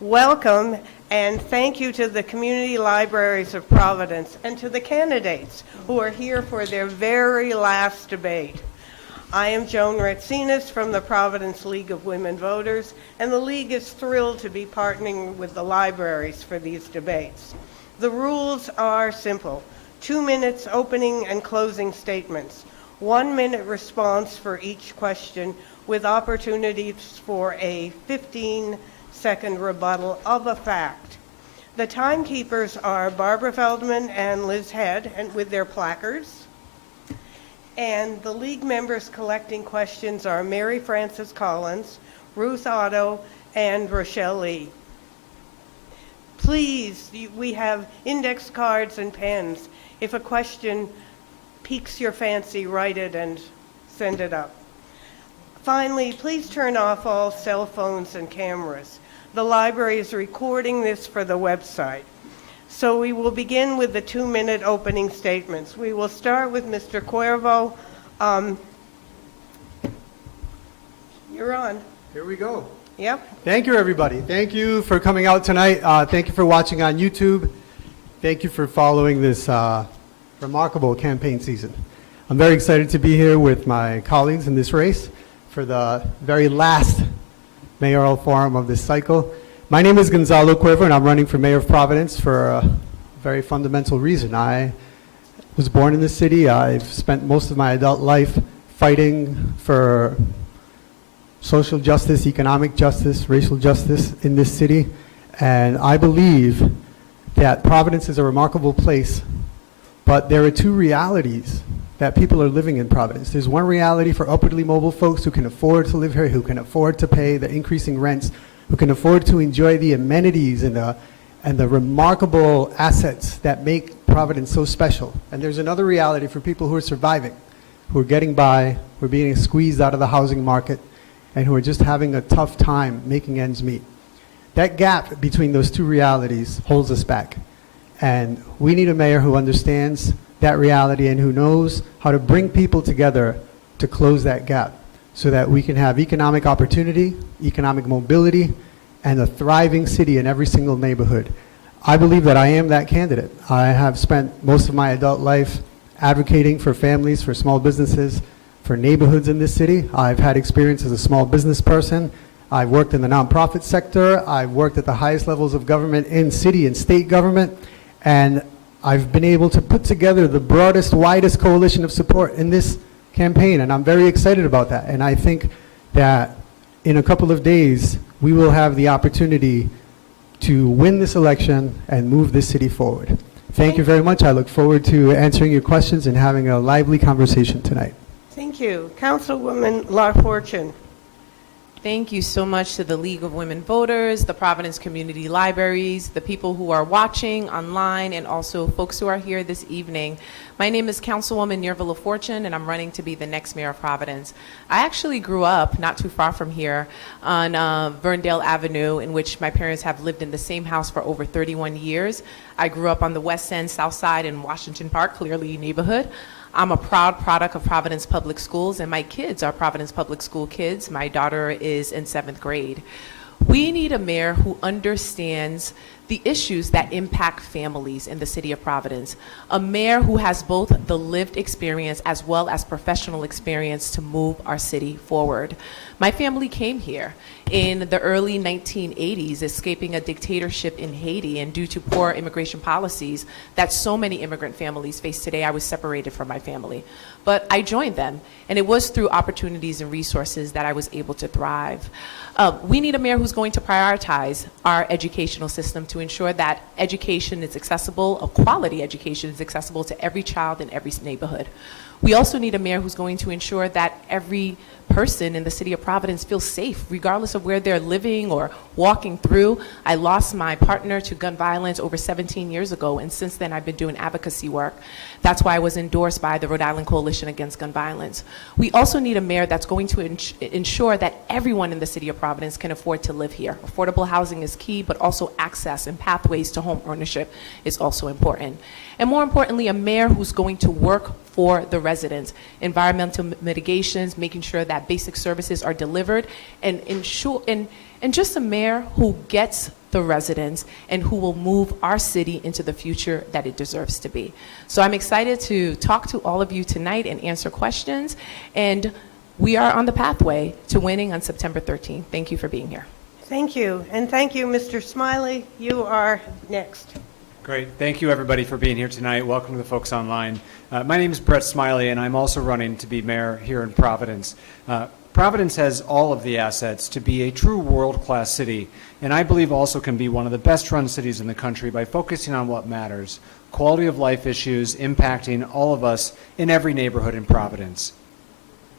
Welcome, and thank you to the Community Libraries of Providence and to the candidates who are here for their very last debate. I am Joan Ratsinas from the Providence League of Women Voters, and the League is thrilled to be partnering with the libraries for these debates. The rules are simple: 2 minutes opening and closing statements, 1 minute response for each question with opportunities for a 15-second rebuttal of a fact. The timekeepers are Barbara Feldman and Liz Head, and with their placards. And the League members collecting questions are Mary Frances Collins, Ruth Otto, and Rochelle Lee. Please, we have index cards and pens. If a question piques your fancy, write it and send it up. Finally, please turn off all cell phones and cameras. The library is recording this for the website. So we will begin with the 2-minute opening statements. We will start with Mr. Cuervo. You're on. Here we go. Yep. Thank you, everybody. Thank you for coming out tonight. Thank you for watching on YouTube. Thank you for following this remarkable campaign season. I'm very excited to be here with my colleagues in this race for the very last mayoral forum of this cycle. My name is Gonzalo Cuervo, and I'm running for mayor of Providence for a very fundamental reason. I was born in this city. I've spent most of my adult life fighting for social justice, economic justice, racial justice in this city. And I believe that Providence is a remarkable place, but there are two realities that people are living in Providence. There's one reality for upwardly mobile folks who can afford to live here, who can afford to pay the increasing rents, who can afford to enjoy the amenities and the remarkable assets that make Providence so special. And there's another reality for people who are surviving, who are getting by, who are being squeezed out of the housing market, and who are just having a tough time making ends meet. That gap between those two realities holds us back. And we need a mayor who understands that reality and who knows how to bring people together to close that gap so that we can have economic opportunity, economic mobility, and a thriving city in every single neighborhood. I believe that I am that candidate. I have spent most of my adult life advocating for families, for small businesses, for neighborhoods in this city. I've had experience as a small business person. I've worked in the nonprofit sector. I've worked at the highest levels of government in city and state government. And I've been able to put together the broadest, widest coalition of support in this campaign. And I'm very excited about that. And I think that in a couple of days, we will have the opportunity to win this election and move this city forward. Thank you very much. I look forward to answering your questions and having a lively conversation tonight. Thank you. Councilwoman LaFortune. Thank you so much to the League of Women Voters, the Providence Community Libraries, the people who are watching online, and also folks who are here this evening. My name is Councilwoman Yerva LaFortune, and I'm running to be the next mayor of Providence. I actually grew up not too far from here on Verndale Avenue, in which my parents have lived in the same house for over 31 years. I grew up on the West End, South Side, in Washington Park, clearly neighborhood. I'm a proud product of Providence Public Schools, and my kids are Providence Public School kids. My daughter is in 7th grade. We need a mayor who understands the issues that impact families in the city of Providence. A mayor who has both the lived experience as well as professional experience to move our city forward. My family came here in the early 1980s, escaping a dictatorship in Haiti, and due to poor immigration policies that so many immigrant families face today, I was separated from my family. But I joined them, and it was through opportunities and resources that I was able to thrive. We need a mayor who's going to prioritize our educational system to ensure that education is accessible, a quality education is accessible to every child in every neighborhood. We also need a mayor who's going to ensure that every person in the city of Providence feels safe, regardless of where they're living or walking through. I lost my partner to gun violence over 17 years ago, and since then I've been doing advocacy work. That's why I was endorsed by the Rhode Island Coalition Against Gun Violence. We also need a mayor that's going to ensure that everyone in the city of Providence can afford to live here. Affordable housing is key, but also access and pathways to home ownership is also important. And more importantly, a mayor who's going to work for the residents, environmental mitigations, making sure that basic services are delivered, and and just a mayor who gets the residents and who will move our city into the future that it deserves to be. So I'm excited to talk to all of you tonight and answer questions, and we are on the pathway to winning on September 13th. Thank you for being here. Thank you, and thank you, Mr. Smiley. You are next. Great. Thank you, everybody, for being here tonight. Welcome to the folks online. My name is Brett Smiley, and I'm also running to be mayor here in Providence. Providence has all of the assets to be a true world-class city, and I believe also can be one of the best-run cities in the country by focusing on what matters, quality of life issues impacting all of us in every neighborhood in Providence.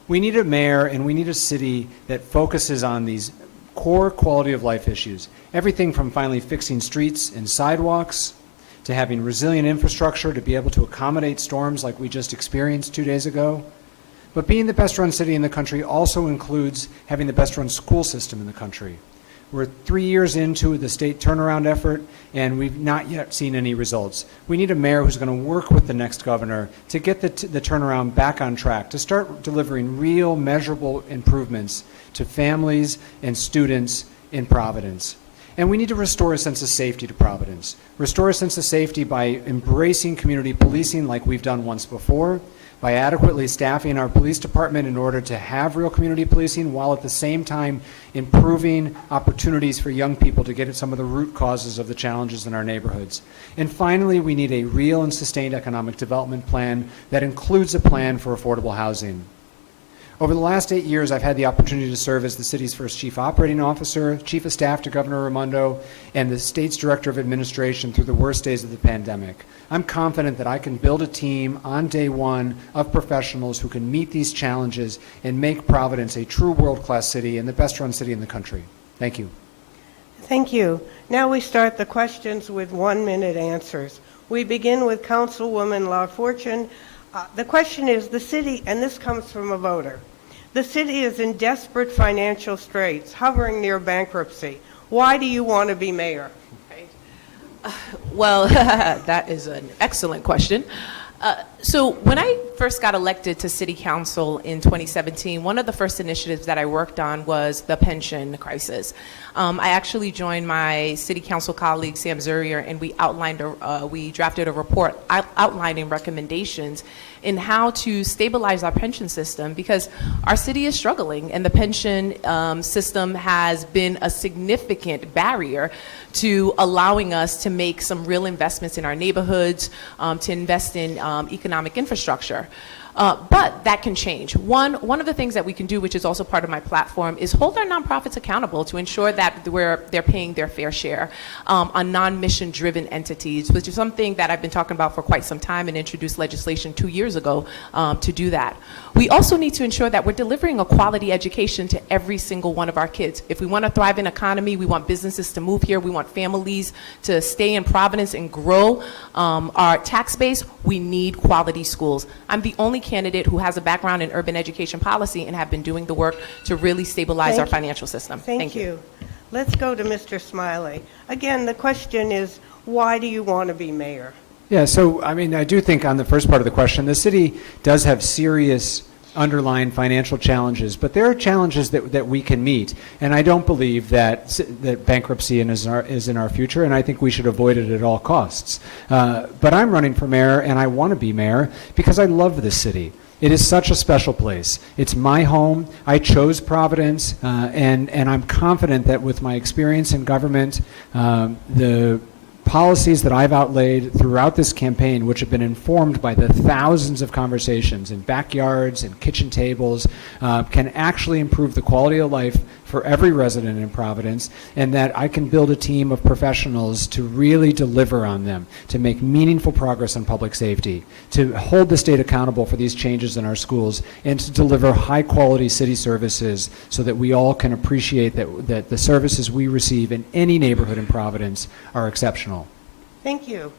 We need a mayor and we need a city that focuses on these core quality of life issues, everything from finally fixing streets and sidewalks to having resilient infrastructure to be able to accommodate storms like we just experienced 2 days ago. But being the best-run city in the country also includes having the best-run school system in the country. We're 3 years into the state turnaround effort, and we've not yet seen any results. We need a mayor who's going to work with the next governor to get the turnaround back on track, to start delivering real, measurable improvements to families and students in Providence. And we need to restore a sense of safety to Providence. Restore a sense of safety by embracing community policing like we've done once before, by adequately staffing our police department in order to have real community policing, while at the same time improving opportunities for young people to get at some of the root causes of the challenges in our neighborhoods. And finally, we need a real and sustained economic development plan that includes a plan for affordable housing. Over the last 8 years, I've had the opportunity to serve as the city's first chief operating officer, chief of staff to Governor Raimondo, and the state's director of administration through the worst days of the pandemic. I'm confident that I can build a team on day one of professionals who can meet these challenges and make Providence a true world-class city and the best-run city in the country. Thank you. Thank you. Now we start the questions with 1-minute answers. We begin with Councilwoman LaFortune. The question is, the city, and this comes from a voter, the city is in desperate financial straits, hovering near bankruptcy. Why do you want to be mayor? Well, that is an excellent question. So when I first got elected to City Council in 2017, one of the first initiatives that I worked on was the pension crisis. I actually joined my City Council colleague, Sam Zurier, and we drafted a report outlining recommendations in how to stabilize our pension system, because our city is struggling, and the pension system has been a significant barrier to allowing us to make some real investments in our neighborhoods, to invest in economic infrastructure. But that can change. One of the things that we can do, which is also part of my platform, is hold our nonprofits accountable to ensure that they're paying their fair share on non-mission driven entities, which is something that I've been talking about for quite some time and introduced legislation 2 years ago to do that. We also need to ensure that we're delivering a quality education to every single one of our kids. If we want to thrive in economy, we want businesses to move here, we want families to stay in Providence and grow our tax base, we need quality schools. I'm the only candidate who has a background in urban education policy and have been doing the work to really stabilize our financial system. Thank you. Let's go to Mr. Smiley. Again, the question is, why do you want to be mayor? Yeah, so I mean, I do think on the first part of the question, the city does have serious underlying financial challenges, but there are challenges that we can meet, and I don't believe that bankruptcy is in our future, and I think we should avoid it at all costs. But I'm running for mayor, and I want to be mayor because I love this city. It is such a special place. It's my home. I chose Providence, and I'm confident that with my experience in government, the policies that I've outlaid throughout this campaign, which have been informed by the thousands of conversations in backyards and kitchen tables, can actually improve the quality of life for every resident in Providence, and that I can build a team of professionals to really deliver on them, to make meaningful progress on public safety, to hold the state accountable for these changes in our schools, and to deliver high-quality city services so that we all can appreciate that the services we receive in any neighborhood in Providence are exceptional. Thank you.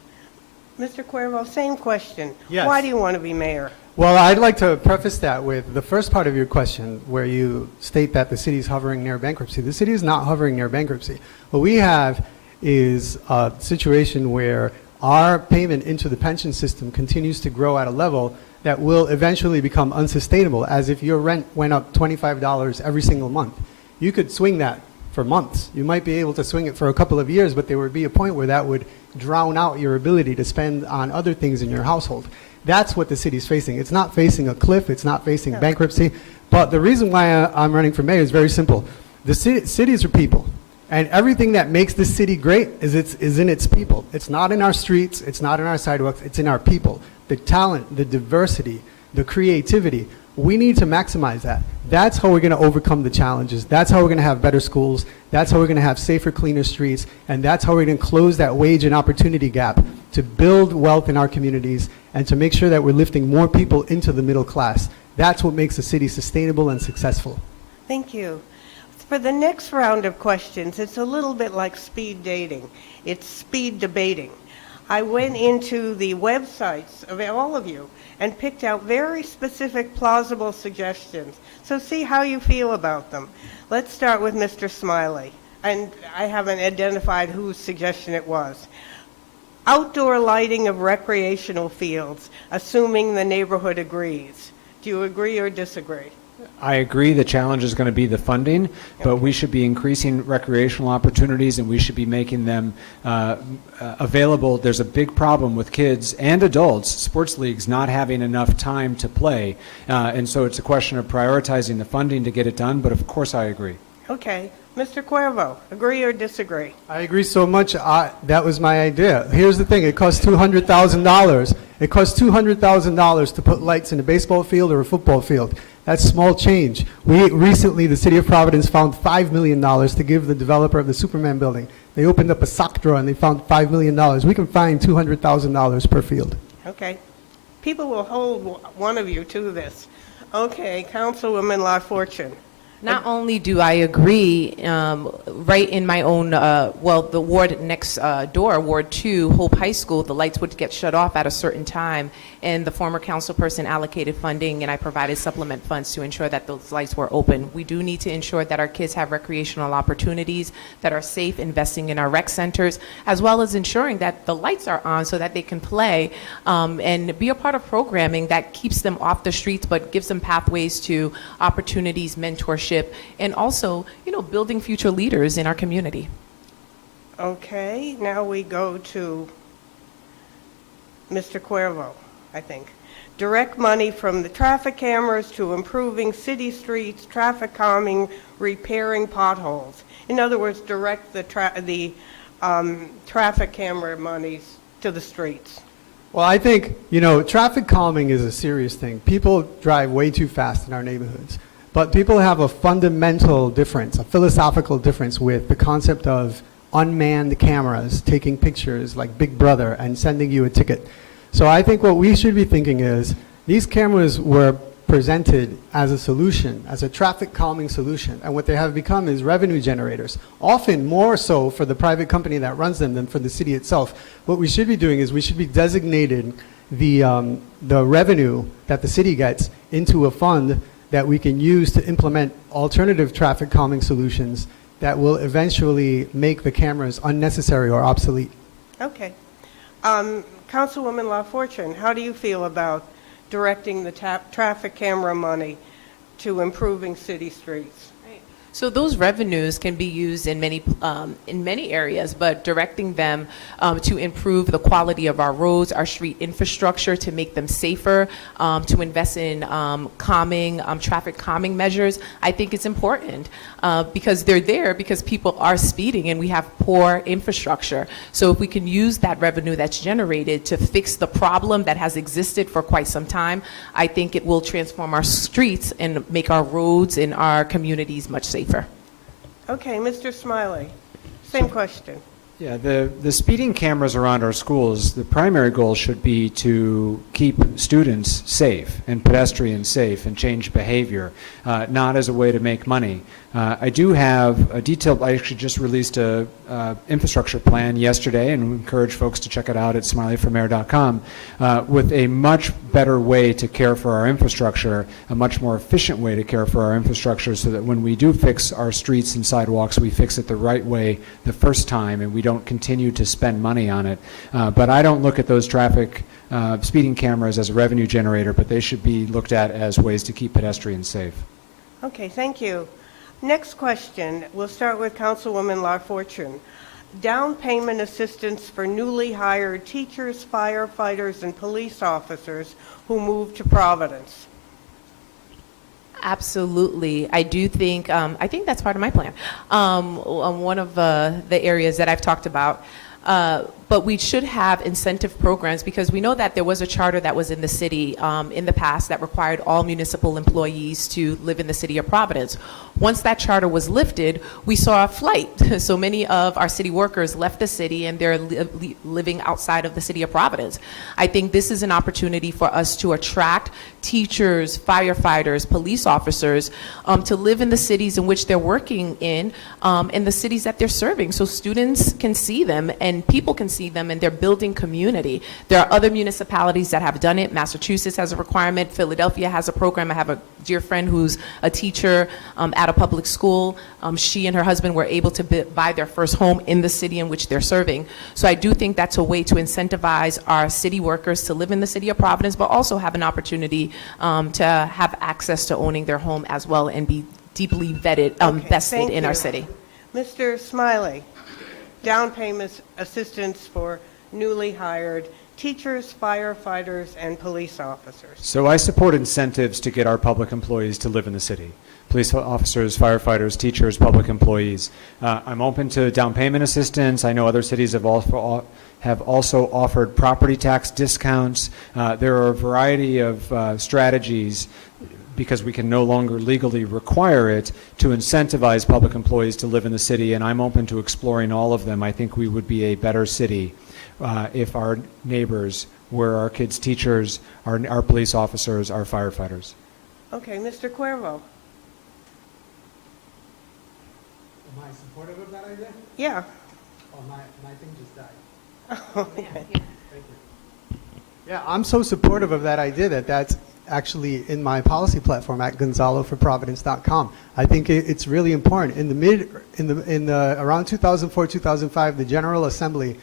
Mr. Cuervo, same question. Yes. Why do you want to be mayor? Well, I'd like to preface that with the first part of your question, where you state that the city is hovering near bankruptcy. The city is not hovering near bankruptcy. What we have is a situation where our payment into the pension system continues to grow at a level that will eventually become unsustainable, as if your rent went up $25 every single month. You could swing that for months. You might be able to swing it for a couple of years, but there would be a point where that would drown out your ability to spend on other things in your household. That's what the city's facing. It's not facing a cliff. It's not facing bankruptcy. But the reason why I'm running for mayor is very simple. The cities are people. And everything that makes this city great is in its people. It's not in our streets. It's not in our sidewalks. It's in our people. The talent, the diversity, the creativity. We need to maximize that. That's how we're going to overcome the challenges. That's how we're going to have better schools. That's how we're going to have safer, cleaner streets. And that's how we're going to close that wage and opportunity gap to build wealth in our communities and to make sure that we're lifting more people into the middle class. That's what makes a city sustainable and successful. Thank you. For the next round of questions, it's a little bit like speed dating. It's speed debating. I went into the websites of all of you and picked out very specific, plausible suggestions. So see how you feel about them. Let's start with Mr. Smiley. And I haven't identified whose suggestion it was. Outdoor lighting of recreational fields, assuming the neighborhood agrees. Do you agree or disagree? I agree the challenge is going to be the funding, but we should be increasing recreational opportunities and we should be making them available. There's a big problem with kids and adults, sports leagues, not having enough time to play. And so it's a question of prioritizing the funding to get it done, but of course I agree. Okay. Mr. Cuervo, agree or disagree? I agree so much. That was my idea. Here's the thing. It costs $200,000. It costs $200,000 to put lights in a baseball field or a football field. That's small change. Recently, the city of Providence found $5 million to give the developer of the Superman building. They opened up a sock drawer and they found $5 million. We can find $200,000 per field. Okay. People will hold one of you to this. Okay, Councilwoman LaFortune. Not only do I agree, right in my own, the ward next door, Ward 2, Hope High School, the lights would get shut off at a certain time, and the former councilperson allocated funding, and I provided supplement funds to ensure that those lights were open. We do need to ensure that our kids have recreational opportunities that are safe, investing in our rec centers, as well as ensuring that the lights are on so that they can play and be a part of programming that keeps them off the streets but gives them pathways to opportunities, mentorship, and also, building future leaders in our community. Okay, now we go to Mr. Cuervo, I think. Direct money from the traffic cameras to improving city streets, traffic calming, repairing potholes. In other words, direct the traffic camera monies to the streets. Well, I think, traffic calming is a serious thing. People drive way too fast in our neighborhoods. But people have a fundamental difference, a philosophical difference with the concept of unmanned cameras taking pictures like Big Brother and sending you a ticket. So I think what we should be thinking is these cameras were presented as a solution, as a traffic calming solution, and what they have become is revenue generators, often more so for the private company that runs them than for the city itself. What we should be doing is we should be designating the revenue that the city gets into a fund that we can use to implement alternative traffic calming solutions that will eventually make the cameras unnecessary or obsolete. Okay. Councilwoman LaFortune, how do you feel about directing the traffic camera money to improving city streets? So those revenues can be used in many areas, but directing them to improve the quality of our roads, our street infrastructure, to make them safer, to invest in traffic calming measures, I think it's important because they're there because people are speeding and we have poor infrastructure. So if we can use that revenue that's generated to fix the problem that has existed for quite some time, I think it will transform our streets and make our roads and our communities much safer. Okay, Mr. Smiley, same question. Yeah, the speeding cameras around our schools, the primary goal should be to keep students safe and pedestrians safe and change behavior, not as a way to make money. I do have a detailed, I actually just released a infrastructure plan yesterday and encourage folks to check it out at smileyformayor.com with a much better way to care for our infrastructure, a much more efficient way to care for our infrastructure so that when we do fix our streets and sidewalks, we fix it the right way the first time and we don't continue to spend money on it. But I don't look at those traffic speeding cameras as a revenue generator, but they should be looked at as ways to keep pedestrians safe. Okay, thank you. Next question, we'll start with Councilwoman LaFortune. Down payment assistance for newly hired teachers, firefighters, and police officers who move to Providence. Absolutely. I do think, I think that's part of my plan. One of the areas that I've talked about. But we should have incentive programs because we know that there was a charter that was in the city in the past that required all municipal employees to live in the city of Providence. Once that charter was lifted, we saw a flight. So many of our city workers left the city and they're living outside of the city of Providence. I think this is an opportunity for us to attract teachers, firefighters, police officers to live in the cities in which they're working in the cities that they're serving. So students can see them and people can see them and they're building community. There are other municipalities that have done it. Massachusetts has a requirement. Philadelphia has a program. I have a dear friend who's a teacher at a public school. She and her husband were able to buy their first home in the city in which they're serving. So I do think that's a way to incentivize our city workers to live in the city of Providence, but also have an opportunity to have access to owning their home as well and be deeply vetted, Okay, vested thank in our you. city. Mr. Smiley, down payment assistance for newly hired teachers, firefighters, and police officers. So I support incentives to get our public employees to live in the city. Police officers, firefighters, teachers, public employees. I'm open to down payment assistance. I know other cities have also offered property tax discounts. There are a variety of strategies because we can no longer legally require it to incentivize public employees to live in the city, and I'm open to exploring all of them. I think we would be a better city if our neighbors were our kids' teachers, our police officers, our firefighters. Okay, Mr. Cuervo. Am I supportive of that idea? Yeah. Oh, my thing just died. Okay. Thank you. Yeah, I'm so supportive of that idea that that's actually in my policy platform at gonzaloforprovidence.com. I think it's really important. Around 2004, 2005, the General Assembly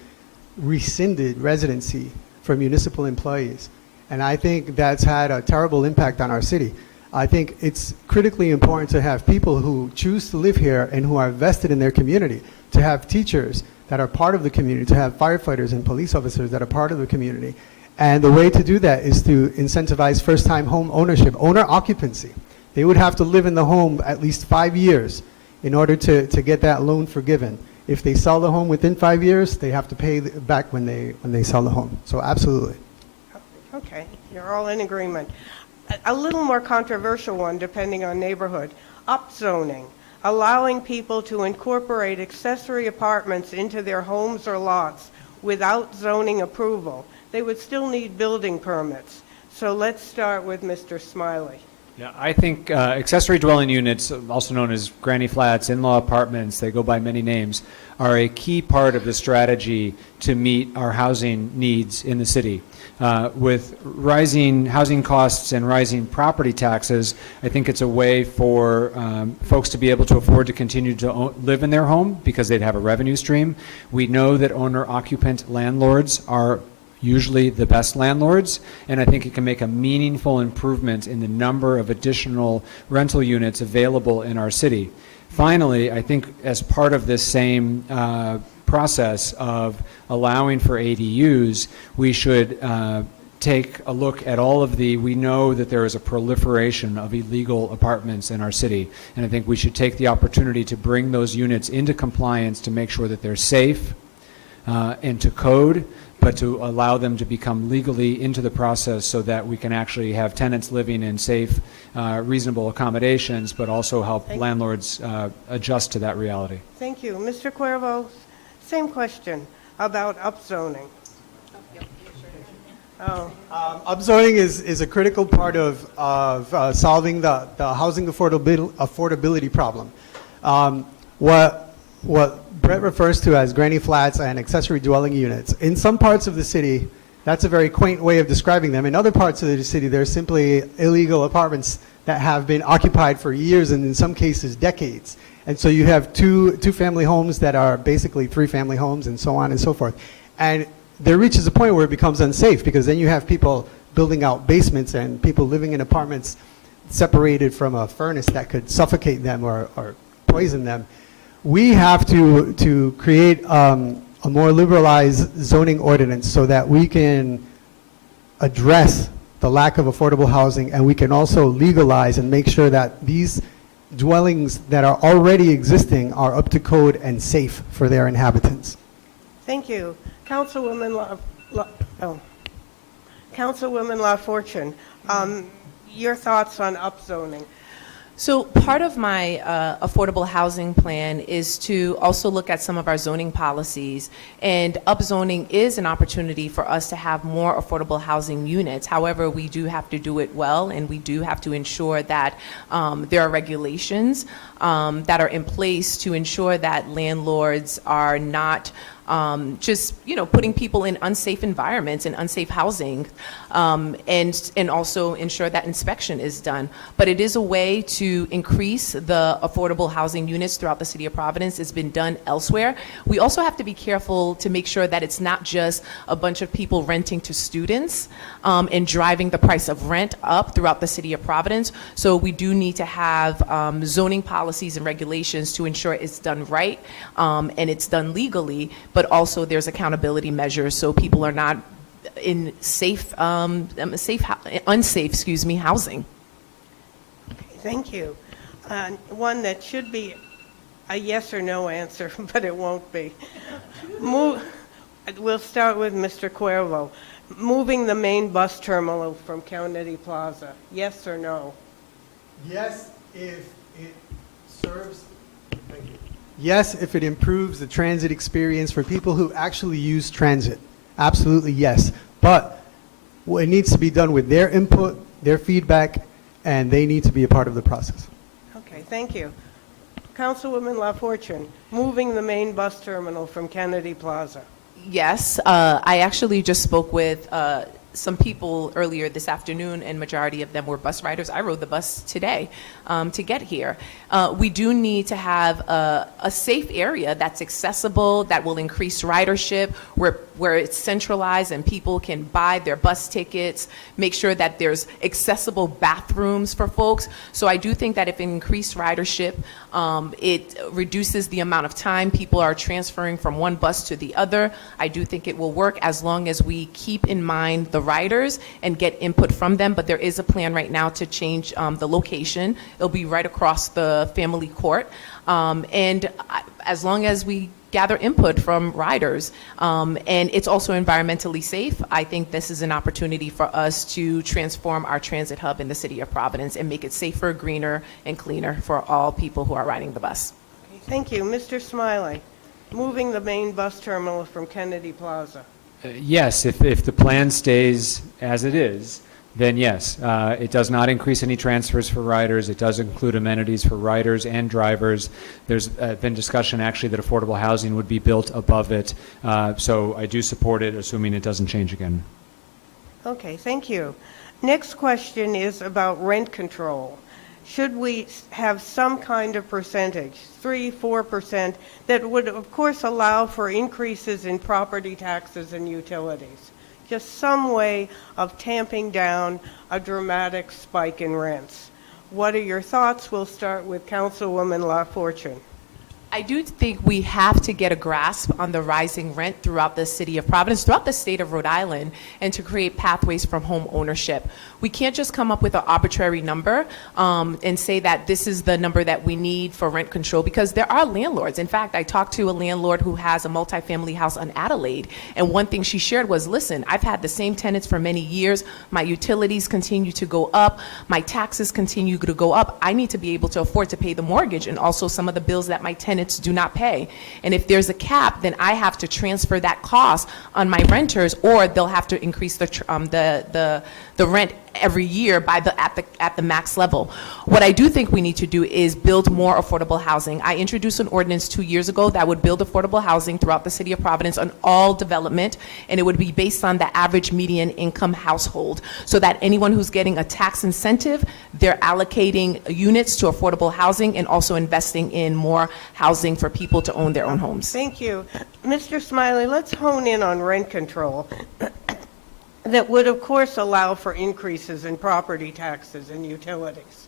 rescinded residency for municipal employees. And I think that's had a terrible impact on our city. I think it's critically important to have people who choose to live here and who are vested in their community, to have teachers that are part of the community, to have firefighters and police officers that are part of the community. And the way to do that is to incentivize first-time home ownership, owner occupancy. They would have to live in the home at least 5 years in order to get that loan forgiven. If they sell the home within 5 years, they have to pay back when they sell the home. So absolutely. Okay, you're all in agreement. A little more controversial one, depending on neighborhood. Upzoning, allowing people to incorporate accessory apartments into their homes or lots without zoning approval. They would still need building permits. So let's start with Mr. Smiley. Yeah, I think accessory dwelling units, also known as granny flats, in-law apartments, they go by many names, are a key part of the strategy to meet our housing needs in the city. With rising housing costs and rising property taxes, I think it's a way for folks to be able to afford to continue to live in their home because they'd have a revenue stream. We know that owner-occupant landlords are usually the best landlords, and I think it can make a meaningful improvement in the number of additional rental units available in our city. Finally, I think as part of this same process of allowing for ADUs, we should take a look at all of we know that there is a proliferation of illegal apartments in our city, and I think we should take the opportunity to bring those units into compliance to make sure that they're safe and to code, but to allow them to become legally into the process so that we can actually have tenants living in safe, reasonable accommodations, but also help landlords adjust to that reality. Thank you. Mr. Cuervo, same question about upzoning. Oh, Upzoning is a critical part of solving the housing affordability problem. What Brett refers to as granny flats and accessory dwelling units, in some parts of the city, that's a very quaint way of describing them. In other parts of the city, they're simply illegal apartments that have been occupied for years and in some cases decades. And so you have two family homes that are basically 3 family homes and so on and so forth. And there reaches a point where it becomes unsafe because then you have people building out basements and people living in apartments separated from a furnace that could suffocate them or poison them. We have to create a more liberalized zoning ordinance so that we can address the lack of affordable housing, and we can also legalize and make sure that these dwellings that are already existing are up to code and safe for their inhabitants. Thank you. Councilwoman LaFortune, your thoughts on upzoning? So part of my affordable housing plan is to also look at some of our zoning policies, and upzoning is an opportunity for us to have more affordable housing units. However, we do have to do it well, and we do have to ensure that there are regulations that are in place to ensure that landlords are not just, putting people in unsafe environments and unsafe housing, and also ensure that inspection is done. But it is a way to increase the affordable housing units throughout the city of Providence. It's been done elsewhere. We also have to be careful to make sure that it's not just a bunch of people renting to students and driving the price of rent up throughout the city of Providence. So we do need to have zoning policies and regulations to ensure it's done right and it's done legally, but also there's accountability measures so people are not in unsafe housing. Thank you. One that should be a yes or no answer, but it won't be. We'll start with Mr. Cuervo. Moving the main bus terminal from Community Plaza, yes or no? Yes, if it serves. Thank you. Yes, if it improves the transit experience for people who actually use transit. Absolutely yes. But it needs to be done with their input, their feedback, and they need to be a part of the process. Okay, thank you. Councilwoman LaFortune, moving the main bus terminal from Kennedy Plaza. Yes, I actually just spoke with some people earlier this afternoon, and majority of them were bus riders. I rode the bus today to get here. We do need to have a safe area that's accessible, that will increase ridership, where it's centralized and people can buy their bus tickets, make sure that there's accessible bathrooms for folks. So I do think that if increased ridership, it reduces the amount of time people are transferring from one bus to the other. I do think it will work as long as we keep in mind the riders and get input from them. But there is a plan right now to change the location. It'll be right across the family court. As long as we gather input from riders, and it's also environmentally safe, I think this is an opportunity for us to transform our transit hub in the city of Providence and make it safer, greener, and cleaner for all people who are riding the bus. Okay, thank you. Mr. Smiley, moving the main bus terminal from Kennedy Plaza. Yes, if the plan stays as it is, then yes. It does not increase any transfers for riders. It does include amenities for riders and drivers. There's been discussion actually that affordable housing would be built above it. So I do support it, assuming it doesn't change again. Okay, thank you. Next question is about rent control. Should we have some kind of percentage, 3-4%, that would of course allow for increases in property taxes and utilities? Just some way of tamping down a dramatic spike in rents. What are your thoughts? We'll start with Councilwoman LaFortune. I do think we have to get a grasp on the rising rent throughout the city of Providence, throughout the state of Rhode Island, and to create pathways from home ownership. We can't just come up with an arbitrary number and say that this is the number that we need for rent control, because there are landlords. In fact, I talked to a landlord who has a multifamily house on Adelaide, and one thing she shared was, listen, I've had the same tenants for many years. My utilities continue to go up. My taxes continue to go up. I need to be able to afford to pay the mortgage and also some of the bills that my tenants do not pay. And if there's a cap, then I have to transfer that cost on my renters, or they'll have to increase the rent every year at the max level. What I do think we need to do is build more affordable housing. I introduced an ordinance 2 years ago that would build affordable housing throughout the city of Providence on all development, and it would be based on the average median income household, so that anyone who's getting a tax incentive, they're allocating units to affordable housing and also investing in more housing for people to own their own homes. Thank you. Mr. Smiley, let's hone in on rent control. That would, of course, allow for increases in property taxes and utilities.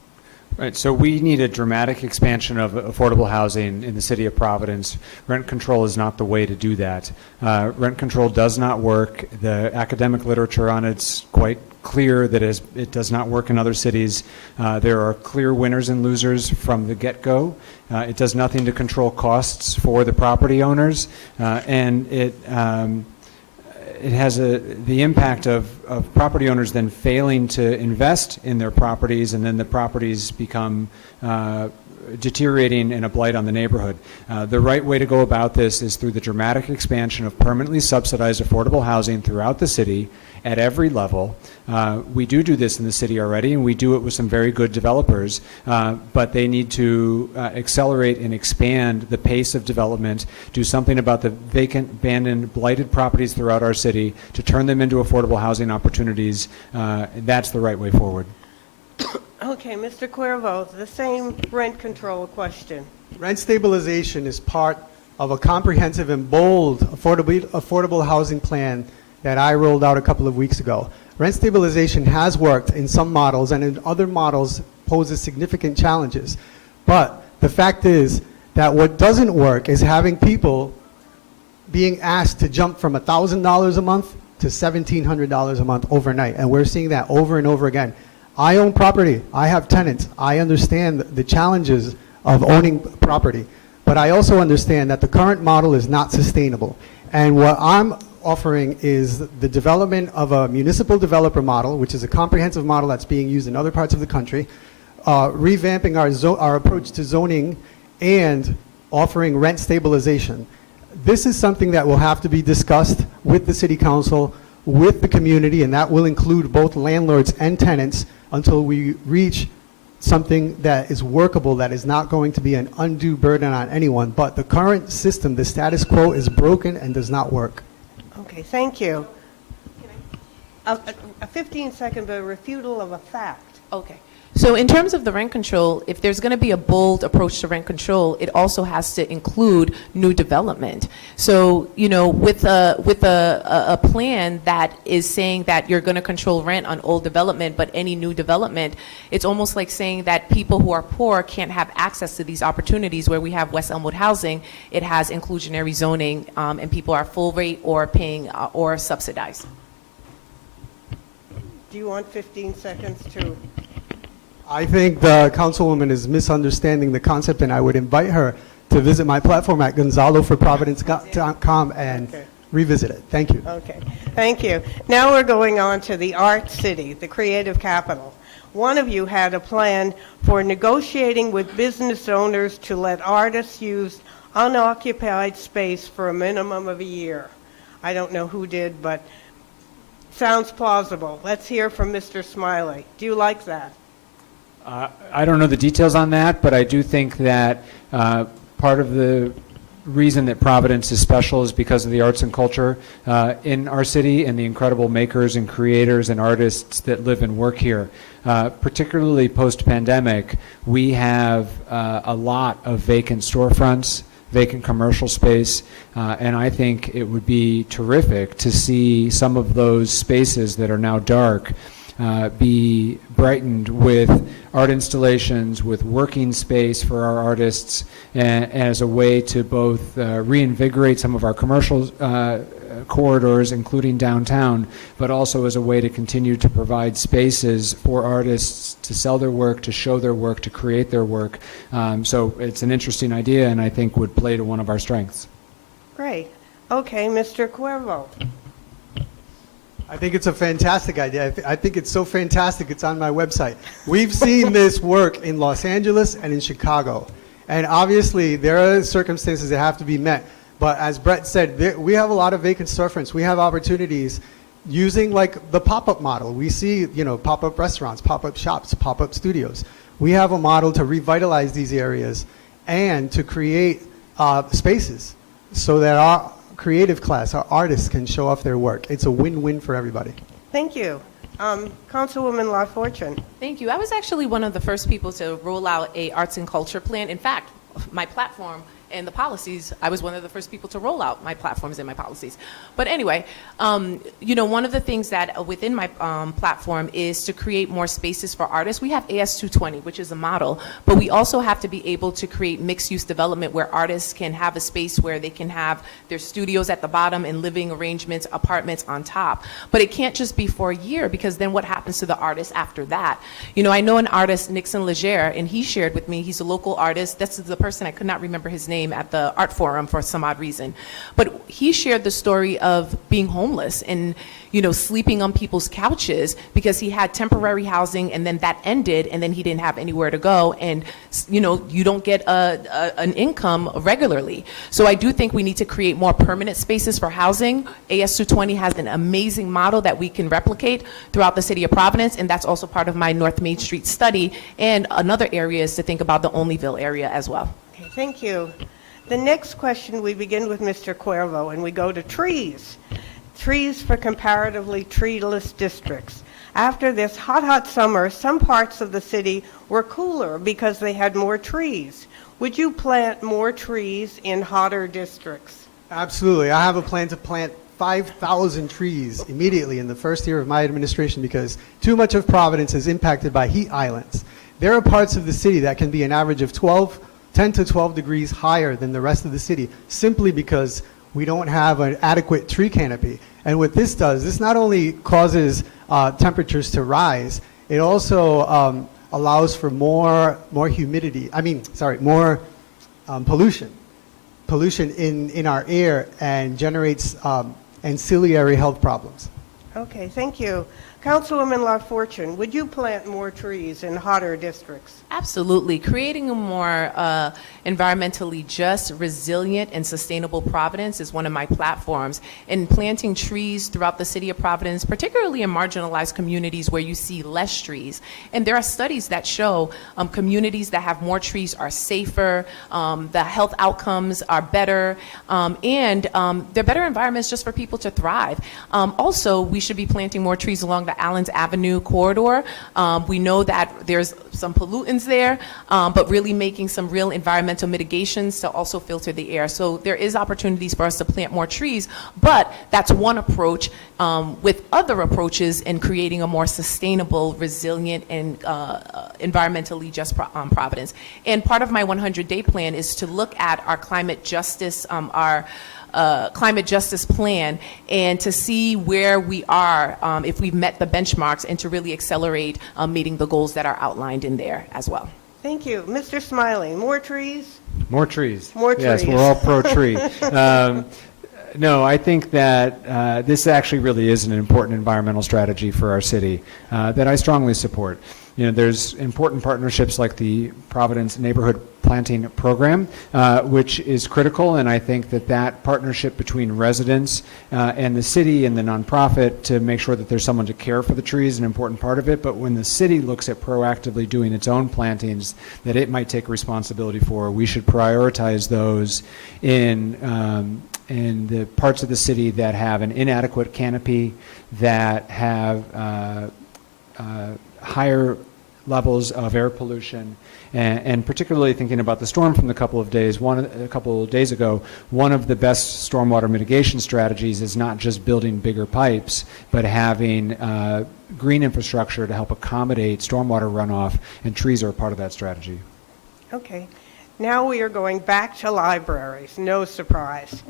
Right, so we need a dramatic expansion of affordable housing in the city of Providence. Rent control is not the way to do that. Rent control does not work. The academic literature on it's quite clear that it does not work in other cities. There are clear winners and losers from the get-go. It does nothing to control costs for the property owners, and it has the impact of property owners then failing to invest in their properties, and then the properties become deteriorating and a blight on the neighborhood. The right way to go about this is through the dramatic expansion of permanently subsidized affordable housing throughout the city at every level. We do this in the city already, and we do it with some very good developers, but they need to accelerate and expand the pace of development, do something about the vacant, abandoned, blighted properties throughout our city to turn them into affordable housing opportunities. That's the right way forward. Okay, Mr. Cuervo, the same rent control question. Rent stabilization is part of a comprehensive and bold affordable housing plan that I rolled out a couple of weeks ago. Rent stabilization has worked in some models, and in other models poses significant challenges. But the fact is that what doesn't work is having people being asked to jump from $1,000 a month to $1,700 a month overnight. And we're seeing that over and over again. I own property. I have tenants. I understand the challenges of owning property. But I also understand that the current model is not sustainable. And what I'm offering is the development of a municipal developer model, which is a comprehensive model that's being used in other parts of the country, revamping our approach to zoning, and offering rent stabilization. This is something that will have to be discussed with the city council, with the community, and that will include both landlords and tenants until we reach something that is workable, that is not going to be an undue burden on anyone. But the current system, the status quo, is broken and does not work. Okay, thank you. A 15-second refutal of a fact. Okay. So in terms of the rent control, if there's going to be a bold approach to rent control, it also has to include new development. So, you know, with a plan that is saying that you're going to control rent on old development, but any new development, it's almost like saying that people who are poor can't have access to these opportunities. Where we have West Elmwood Housing, it has inclusionary zoning, and people are full rate or paying or subsidized. Do you want 15 seconds to? I think the councilwoman is misunderstanding the concept, and I would invite her to visit my platform at gonzaloforprovidence.com and revisit it. Thank you. Okay, thank you. Now we're going on to the art city, the creative capital. One of you had a plan for negotiating with business owners to let artists use unoccupied space for a minimum of a year. I don't know who did, but sounds plausible. Let's hear from Mr. Smiley. Do you like that? I don't know the details on that, but I do think that part of the reason that Providence is special is because of the arts and culture in our city and the incredible makers and creators and artists that live and work here. Particularly post-pandemic, we have a lot of vacant storefronts, vacant commercial space, and I think it would be terrific to see some of those spaces that are now dark be brightened with art installations, with working space for our artists, and as a way to both reinvigorate some of our commercial corridors, including downtown, but also as a way to continue to provide spaces for artists to sell their work, to show their work, to create their work. So it's an interesting idea, and I think would play to one of our strengths. Great. Okay, Mr. Cuervo. I think it's a fantastic idea. I think it's so fantastic it's on my website. We've seen this work in Los Angeles and in Chicago. And obviously there are circumstances that have to be met. But as Brett said, we have a lot of vacant storefronts. We have opportunities using like the pop-up model. We see, you know, pop-up restaurants, pop-up shops, pop-up studios. We have a model to revitalize these areas and to create spaces so that our creative class, our artists, can show off their work. It's a win-win for everybody. Thank you. Councilwoman LaFortune. Thank you. I was actually one of the first people to roll out a arts and culture plan. In fact, my platform and the policies, I was one of the first people to roll out my platforms and my policies. But anyway, one of the things that within my platform is to create more spaces for artists. We have AS220, which is a model, but we also have to be able to create mixed-use development where artists can have a space where they can have their studios at the bottom and living arrangements, apartments on top. But it can't just be for a year, because then what happens to the artists after that? I know an artist, Nixon Legere, and he shared with me, he's a local artist. This is the person, I could not remember his name at the art forum for some odd reason. But he shared the story of being homeless and, sleeping on people's couches because he had temporary housing, and then that ended, and then he didn't have anywhere to go. And, you don't get an income regularly. So I do think we need to create more permanent spaces for housing. AS220 has an amazing model that we can replicate throughout the city of Providence, and that's also part of my North Main Street study. And another area is to think about the Olneyville area as well. Okay, thank you. The next question, we begin with Mr. Cuervo, and we go to trees. Trees for comparatively treeless districts. After this hot summer, some parts of the city were cooler because they had more trees. Would you plant more trees in hotter districts? Absolutely. I have a plan to plant 5,000 trees immediately in the first year of my administration, because too much of Providence is impacted by heat islands. There are parts of the city that can be an average of 10 to 12 degrees higher than the rest of the city, simply because we don't have an adequate tree canopy. And what this does, this not only causes temperatures to rise, it also allows for more pollution in our air, and generates ancillary health problems. Okay, thank you. Councilwoman LaFortune, would you plant more trees in hotter districts? Absolutely. Creating a more environmentally just, resilient, and sustainable Providence is one of my platforms. And planting trees throughout the city of Providence, particularly in marginalized communities where you see less trees. And there are studies that show communities that have more trees are safer, the health outcomes are better, and they're better environments just for people to thrive. Also, we should be planting more trees along the Allens Avenue corridor. We know that there's some pollutants there, but really making some real environmental mitigations to also filter the air. So there is opportunities for us to plant more trees, but that's one approach, with other approaches in creating a more sustainable, resilient, and environmentally just Providence. And part of my 100-day plan is to look at our climate justice, climate justice plan, and to see where we are, if we've met the benchmarks, and to really accelerate meeting the goals that are outlined in there as well. Thank you. Mr. Smiley, more trees? More trees. More trees. Yes, we're all pro-tree. No, I think that this actually really is an important environmental strategy for our city that I strongly support. There's important partnerships like the Providence Neighborhood Planting Program, which is critical, and I think that partnership between residents and the city and the nonprofit to make sure that there's someone to care for the trees is an important part of it. But when the city looks at proactively doing its own plantings that it might take responsibility for, we should prioritize those in the parts of the city that have an inadequate canopy, that have higher levels of air pollution, and particularly thinking about the storm from a couple of days ago, one of the best stormwater mitigation strategies is not just building bigger pipes, but having green infrastructure to help accommodate stormwater runoff, and trees are a part of that strategy. Okay. Now we are going back to libraries. No surprise.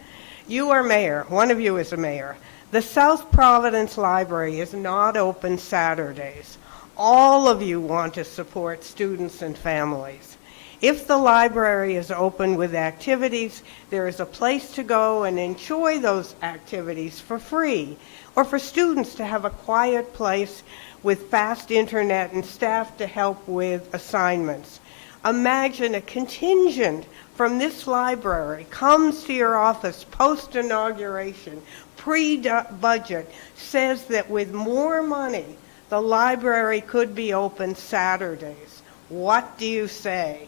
You are mayor. One of you is a mayor. The South Providence Library is not open Saturdays. All of you want to support students and families. If the library is open with activities, there is a place to go and enjoy those activities for free, or for students to have a quiet place with fast internet and staff to help with assignments. Imagine a contingent from this library comes to your office post-inauguration, pre-budget, says that with more money, the library could be open Saturdays. What do you say?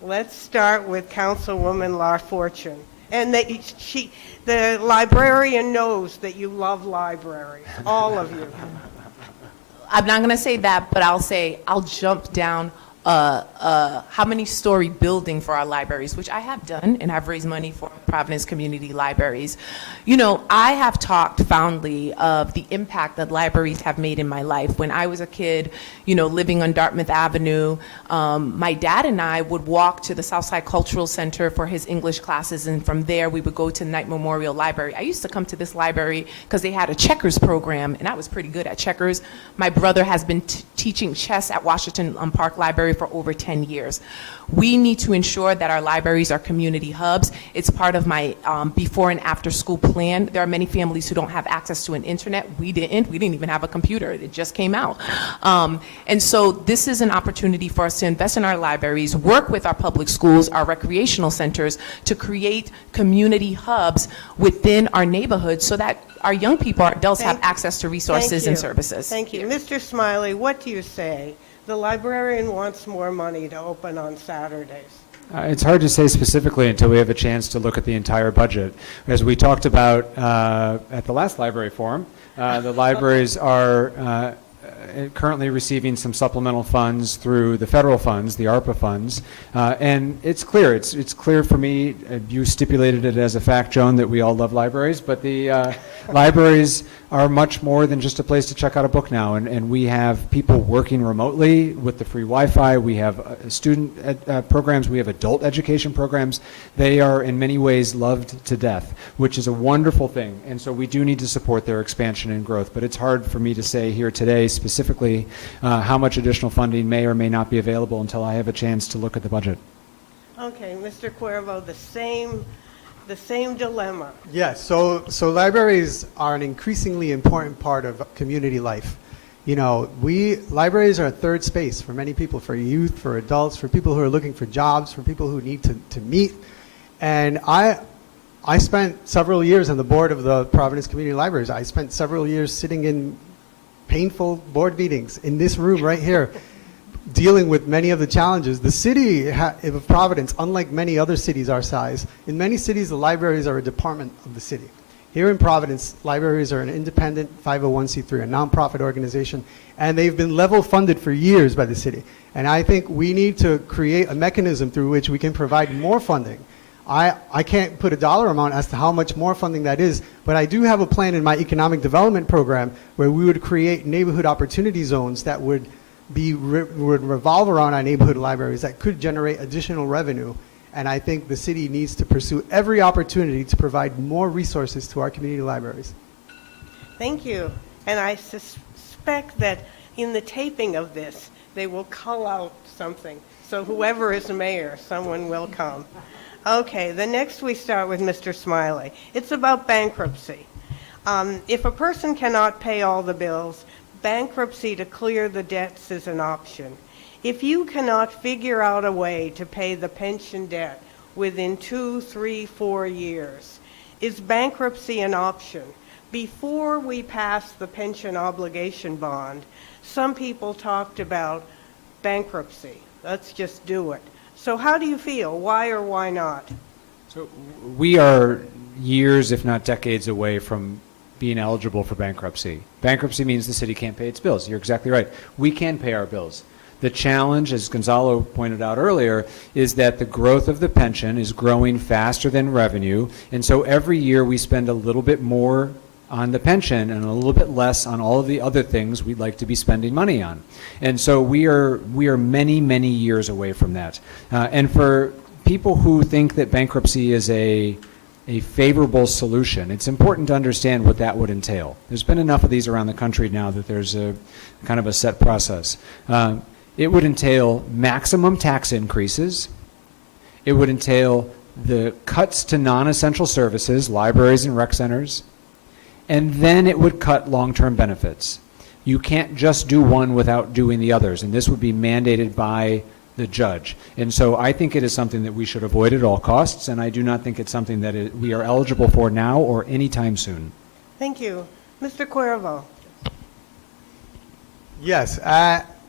Let's start with Councilwoman LaFortune. And the librarian knows that you love libraries, all of you. I'm not going to say that, but I'll say I'll jump down how many story building for our libraries, which I have done, and I've raised money for Providence Community Libraries. You know, I have talked fondly of the impact that libraries have made in my life. When I was a kid, you know, living on Dartmouth Avenue, my dad and I would walk to the Southside Cultural Center for his English classes, and from there we would go to Knight Memorial Library. I used to come to this library because they had a checkers program, and I was pretty good at checkers. My brother has been teaching chess at Washington Park Library for over 10 years. We need to ensure that our libraries are community hubs. It's part of my before and after school plan. There are many families who don't have access to an internet. We didn't even have a computer. It just came out. And so this is an opportunity for us to invest in our libraries, work with our public schools, our recreational centers to create community hubs within our neighborhoods so that our young people, our adults have access to resources and services. Thank you. Mr. Smiley, what do you say? The librarian wants more money to open on Saturdays. It's hard to say specifically until we have a chance to look at the entire budget. As we talked about at the last library forum, the libraries are currently receiving some supplemental funds through the federal funds, the ARPA funds, and it's clear. It's clear for me. You stipulated it as a fact, Joan, that we all love libraries, but the libraries are much more than just a place to check out a book now, and we have people working remotely with the free Wi-Fi. We have student programs. We have adult education programs. They are in many ways loved to death, which is a wonderful thing, and so we do need to support their expansion and growth, but it's hard for me to say here today specifically how much additional funding may or may not be available until I have a chance to look at the budget. Okay, Mr. Cuervo, the same dilemma. Yes, so libraries are an increasingly important part of community life. You know, libraries are a third space for many people, for youth, for adults, for people who are looking for jobs, for people who need to meet. And I spent several years on the board of the Providence Community Libraries. I spent several years sitting in painful board meetings in this room right here, dealing with many of the challenges. The city of Providence, unlike many other cities our size, in many cities the libraries are a department of the city. Here in Providence, libraries are an independent 501c3, a nonprofit organization, and they've been level funded for years by the city. And I think we need to create a mechanism through which we can provide more funding. I can't put a dollar amount as to how much more funding that is, but I do have a plan in my economic development program where we would create neighborhood opportunity zones that would revolve around our neighborhood libraries that could generate additional revenue. And I think the city needs to pursue every opportunity to provide more resources to our community libraries. Thank you. And I suspect that in the taping of this, they will call out something. So whoever is mayor, someone will come. Okay, the next we start with Mr. Smiley. It's about bankruptcy. If a person cannot pay all the bills, bankruptcy to clear the debts is an option. If you cannot figure out a way to pay the pension debt within 2, 3, 4 years, is bankruptcy an option? Before we passed the pension obligation bond, some people talked about bankruptcy. Let's just do it. So how do you feel? Why or why not? So we are years, if not decades, away from being eligible for bankruptcy. Bankruptcy means the city can't pay its bills. You're exactly right. We can pay our bills. The challenge, as Gonzalo pointed out earlier, is that the growth of the pension is growing faster than revenue, and so every year we spend a little bit more on the pension and a little bit less on all of the other things we'd like to be spending money on. And so we are many, many years away from that. And for people who think that bankruptcy is a favorable solution, it's important to understand what that would entail. There's been enough of these around the country now that there's a kind of a set process. It would entail maximum tax increases. It would entail the cuts to non-essential services, libraries and rec centers, and then it would cut long-term benefits. You can't just do one without doing the others, and this would be mandated by the judge. And so I think it is something that we should avoid at all costs, and I do not think it's something that we are eligible for now or anytime soon. Thank you. Mr. Cuervo. Yes,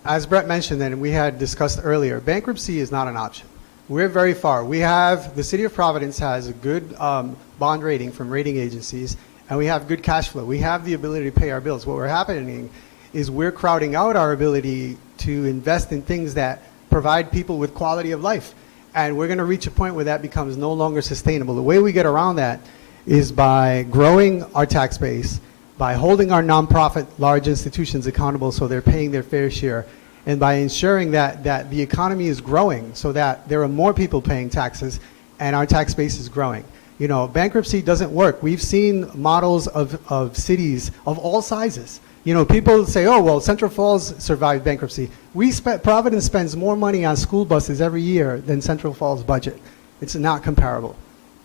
as Brett mentioned and we had discussed earlier, bankruptcy is not an option. We're very far. The city of Providence has a good bond rating from rating agencies, and we have good cash flow. We have the ability to pay our bills. What we're happening is we're crowding out our ability to invest in things that provide people with quality of life. And we're going to reach a point where that becomes no longer sustainable. The way we get around that is by growing our tax base, by holding our nonprofit large institutions accountable so they're paying their fair share, and by ensuring that the economy is growing so that there are more people paying taxes and our tax base is growing. You know, bankruptcy doesn't work. We've seen models of cities of all sizes. You know, people say, oh, well, Central Falls survived bankruptcy. Providence spends more money on school buses every year than Central Falls' budget. It's not comparable.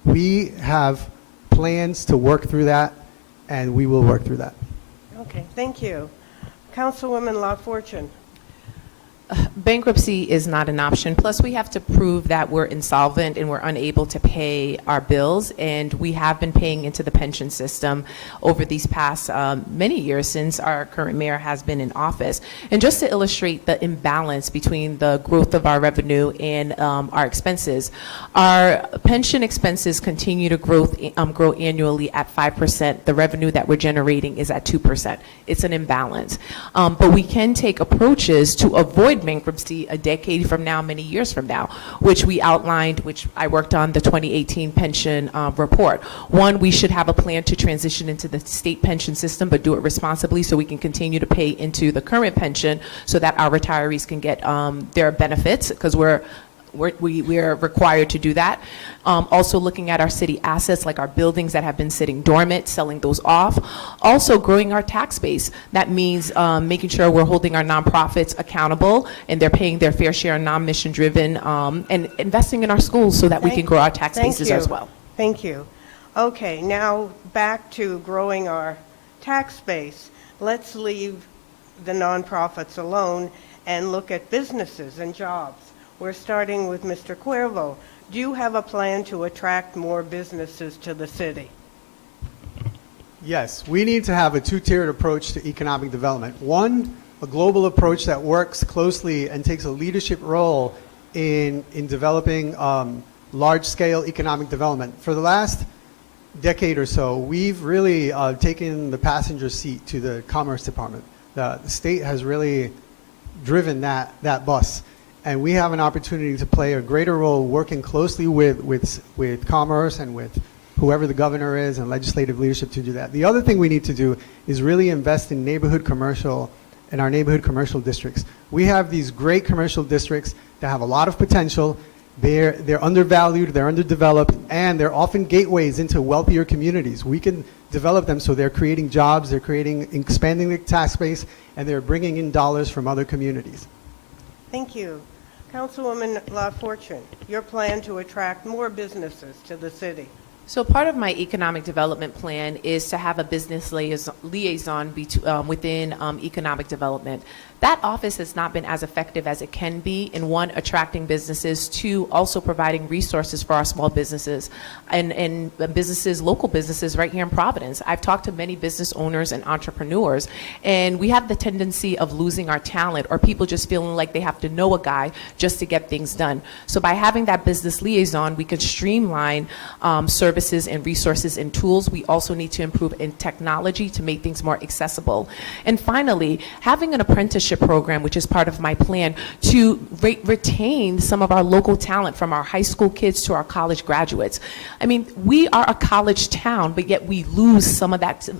We have plans to work through that, and we will work through that. Okay, thank you. Councilwoman LaFortune. Bankruptcy is not an option. Plus, we have to prove that we're insolvent and we're unable to pay our bills. And we have been paying into the pension system over these past many years since our current mayor has been in office. And just to illustrate the imbalance between the growth of our revenue and our expenses, our pension expenses continue to grow annually at 5%. The revenue that we're generating is at 2%. It's an imbalance. But we can take approaches to avoid bankruptcy a decade from now, many years from now, which we outlined, which I worked on the 2018 pension report. One, we should have a plan to transition into the state pension system, but do it responsibly so we can continue to pay into the current pension so that our retirees can get their benefits, because we're required to do that. Also looking at our city assets, like our buildings that have been sitting dormant, selling those off. Also growing our tax base. That means making sure we're holding our nonprofits accountable and they're paying their fair share, non-mission driven, and investing in our schools so that we can grow our tax bases as well. Thank you. Okay, now back to growing our tax base. Let's leave the nonprofits alone and look at businesses and jobs. We're starting with Mr. Cuervo. Do you have a plan to attract more businesses to the city? Yes, we need to have a two-tiered approach to economic development. One, a global approach that works closely and takes a leadership role in developing large-scale economic development. For the last decade or so, we've really taken the passenger seat to the Commerce Department. The state has really driven that bus. And we have an opportunity to play a greater role working closely with Commerce and with whoever the governor is and legislative leadership to do that. The other thing we need to do is really invest in neighborhood commercial and our neighborhood commercial districts. We have these great commercial districts that have a lot of potential. They're undervalued, they're underdeveloped, and they're often gateways into wealthier communities. We can develop them so they're creating jobs, they're expanding the tax base, and they're bringing in dollars from other communities. Thank you. Councilwoman LaFortune, your plan to attract more businesses to the city. So part of my economic development plan is to have a business liaison within economic development. That office has not been as effective as it can be in, one, attracting businesses, two, also providing resources for our small businesses and businesses, local businesses right here in Providence. I've talked to many business owners and entrepreneurs, and we have the tendency of losing our talent, or people just feeling like they have to know a guy just to get things done. So by having that business liaison, we can streamline services and resources and tools. We also need to improve in technology to make things more accessible. And finally, having an apprenticeship program, which is part of my plan, to retain some of our local talent, from our high school kids to our college graduates. I mean, we are a college town, but yet we lose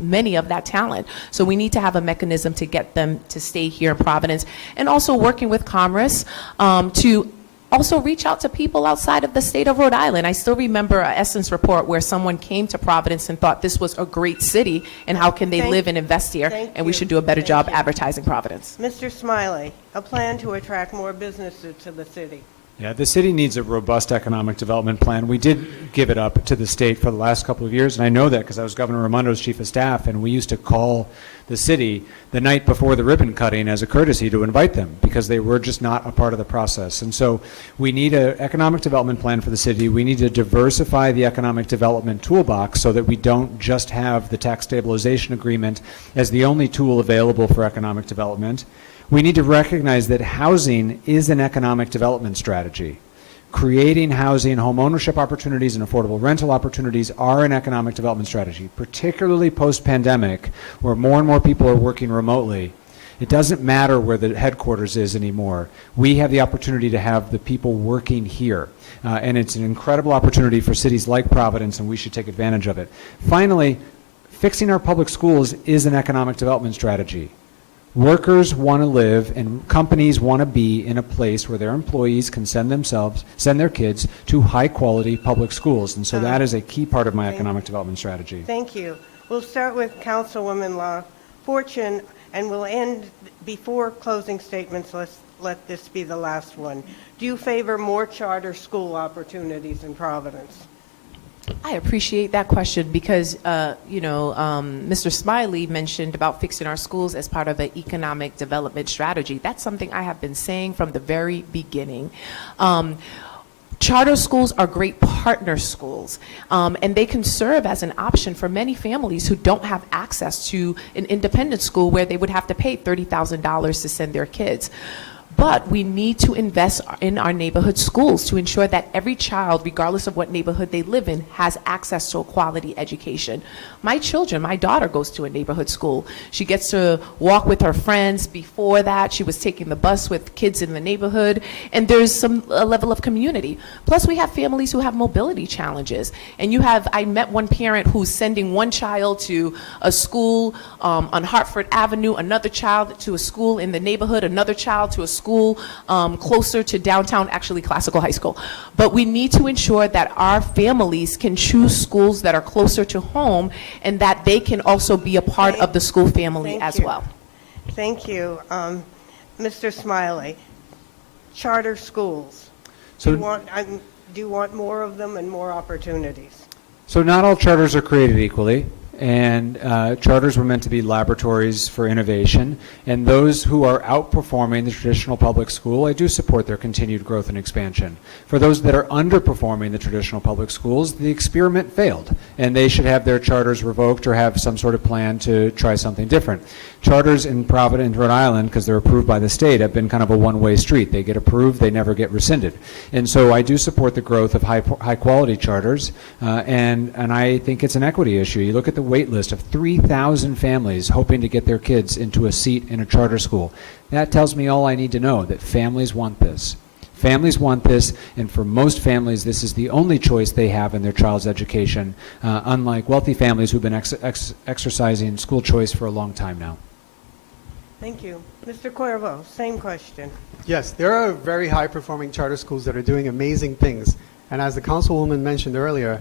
many of that talent. So we need to have a mechanism to get them to stay here in Providence, and also working with Commerce to also reach out to people outside of the state of Rhode Island. I still remember an Essence report where someone came to Providence and thought this was a great city, and how can they live and invest here, and we should do a better job advertising Providence. Mr. Smiley, a plan to attract more businesses to the city. Yeah, the city needs a robust economic development plan. We did give it up to the state for the last couple of years, and I know that because I was Governor Raimondo's chief of staff, and we used to call the city the night before the ribbon cutting as a courtesy to invite them, because they were just not a part of the process. And so we need an economic development plan for the city. We need to diversify the economic development toolbox so that we don't just have the tax stabilization agreement as the only tool available for economic development. We need to recognize that housing is an economic development strategy. Creating housing, home ownership opportunities, and affordable rental opportunities are an economic development strategy, particularly post-pandemic, where more and more people are working remotely. It doesn't matter where the headquarters is anymore. We have the opportunity to have the people working here. And it's an incredible opportunity for cities like Providence, and we should take advantage of it. Finally, fixing our public schools is an economic development strategy. Workers want to live and companies want to be in a place where their employees can send their kids to high quality public schools. And so that is a key part of my economic development strategy. Thank you. We'll start with Councilwoman La Fortune, and we'll end before closing statements. Let's let this be the last one. Do you favor more charter school opportunities in Providence? I appreciate that question because, Mr. Smiley mentioned about fixing our schools as part of an economic development strategy. That's something I have been saying from the very beginning. Charter schools are great partner schools, and they can serve as an option for many families who don't have access to an independent school where they would have to pay $30,000 to send their kids. But we need to invest in our neighborhood schools to ensure that every child, regardless of what neighborhood they live in, has access to a quality education. My daughter goes to a neighborhood school. She gets to walk with her friends. Before that, she was taking the bus with kids in the neighborhood, and there's a level of community. Plus, we have families who have mobility challenges. And I met one parent who's sending one child to a school on Hartford Avenue, another child to a school in the neighborhood, another child to a school closer to downtown, actually Classical High School. But we need to ensure that our families can choose schools that are closer to home and that they can also be a part of the school family as well. Thank you. Mr. Smiley, charter schools. So, do you want more of them and more opportunities? So not all charters are created equally. And charters were meant to be laboratories for innovation. And those who are outperforming the traditional public school, I do support their continued growth and expansion. For those that are underperforming the traditional public schools, the experiment failed. And they should have their charters revoked or have some sort of plan to try something different. Charters in Providence, Rhode Island, because they're approved by the state, have been kind of a one-way street. They get approved, they never get rescinded. And so I do support the growth of high-quality charters, and I think it's an equity issue. You look at the wait list of 3,000 families hoping to get their kids into a seat in a charter school. That tells me all I need to know, that families want this. Families want this, and for most families, this is the only choice they have in their child's education, unlike wealthy families who've been exercising school choice for a long time now. Thank you. Mr. Cuervo, same question. Yes, there are very high-performing charter schools that are doing amazing things. And as the councilwoman mentioned earlier,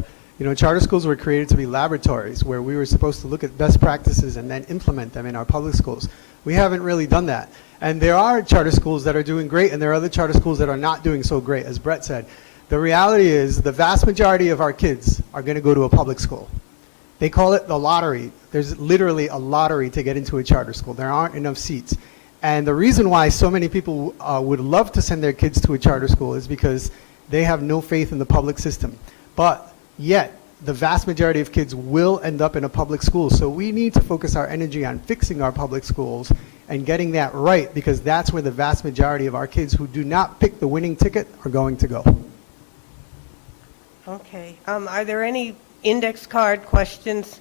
charter schools were created to be laboratories where we were supposed to look at best practices and then implement them in our public schools. We haven't really done that. And there are charter schools that are doing great, and there are other charter schools that are not doing so great, as Brett said. The reality is the vast majority of our kids are going to go to a public school. They call it the lottery. There's literally a lottery to get into a charter school. There aren't enough seats. And the reason why so many people would love to send their kids to a charter school is because they have no faith in the public system. But yet, the vast majority of kids will end up in a public school. So we need to focus our energy on fixing our public schools and getting that right, because that's where the vast majority of our kids who do not pick the winning ticket are going to go. Okay. Are there any index card questions